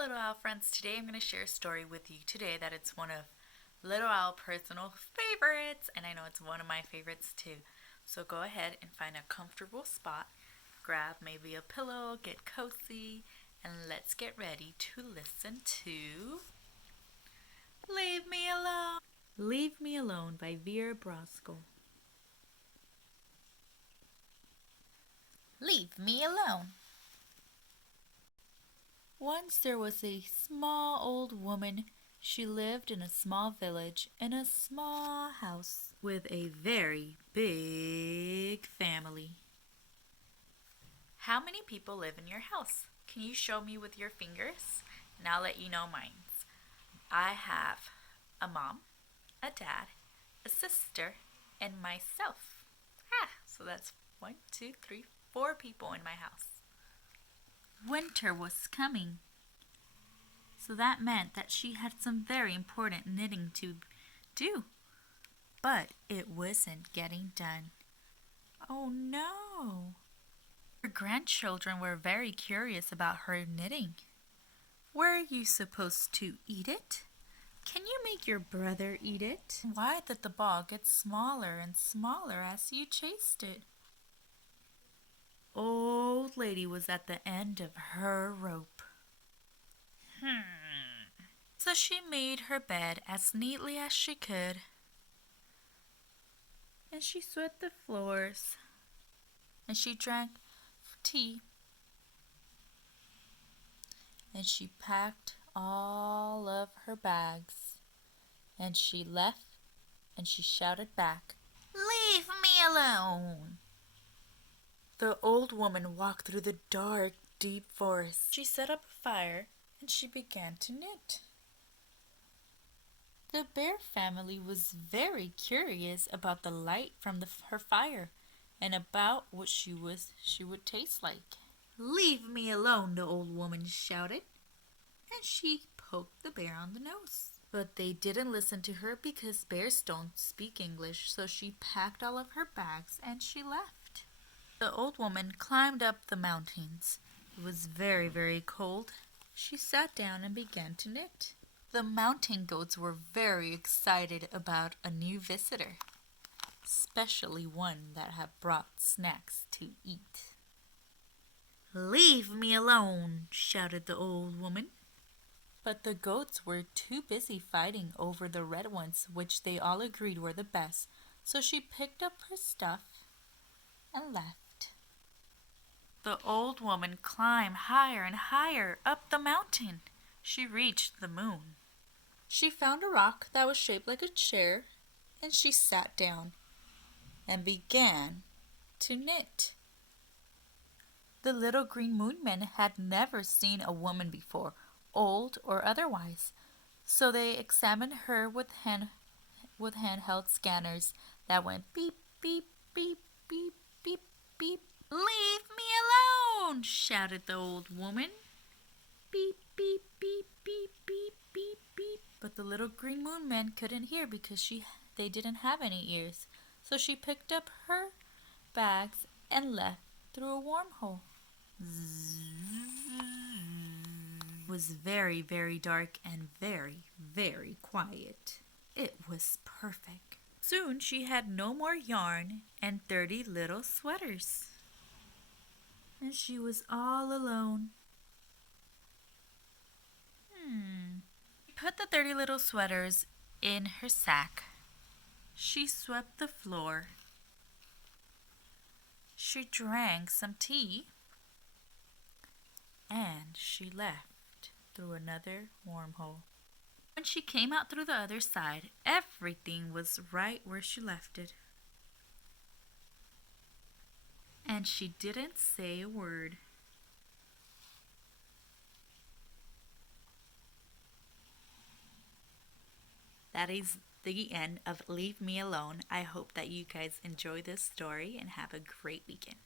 Little Owl friends. Today I'm going to share a story with you today that it's one of Little Owl personal favorites, and I know it's one of my favorites too. So go ahead and find a comfortable spot, grab maybe a pillow, get cozy, and let's get ready to listen to Leave Me Alone. Leave Me Alone by Vera Brosco. Leave me alone. Once there was a small old woman. She lived in a small village in a small house with a very big family. How many people live in your house? Can you show me with your fingers? And I'll let you know mine. I have a mom, a dad, a sister, and myself. So that's 4 people in my house. Winter was coming, so that meant that she had some very important knitting to do, but it wasn't getting done. Oh no! Her grandchildren were very curious about her knitting. Were you supposed to eat it? Can you make your brother eat it? Why did the ball get smaller and smaller as you chased it? Old lady was at the end of her rope. So she made her bed as neatly as she could, and she swept the floors, and she drank tea, and she packed all of her bags, and she left, and she shouted back, "Leave me alone!" The old woman walked through the dark, deep forest. She set up a fire and she began to knit. The bear family was very curious about the light from her fire and about what she would taste like. "Leave me alone," the old woman shouted, and she poked the bear on the nose. But they didn't listen to her because bears don't speak English, so she packed all of her bags and she left. The old woman climbed up the mountains. It was very, very cold. She sat down and began to knit. The mountain goats were very excited about a new visitor, especially one that had brought snacks to eat. "Leave me alone," shouted the old woman. But the goats were too busy fighting over the red ones, which they all agreed were the best, so she picked up her stuff and left. The old woman climbed higher and higher up the mountain. She reached the moon. She found a rock that was shaped like a chair, and she sat down and began to knit. The little green moon men had never seen a woman before, old or otherwise, so they examined her with handheld scanners that went beep, beep, beep, beep, beep, beep. "Leave me alone!" shouted the old woman. Beep, beep, beep, beep, beep, beep, beep. But the little green moon men couldn't hear because they didn't have any ears. So she picked up her bags and left through a wormhole. It was very, very dark and very, very quiet. It was perfect. Soon she had no more yarn and 30 little sweaters. And she was all alone. She put the 30 little sweaters in her sack. She swept the floor. She drank some tea. And she left through another wormhole. When she came out through the other side, everything was right where she left it. And she didn't say a word. That is the end of Leave Me Alone. I hope that you guys enjoy this story and have a great weekend.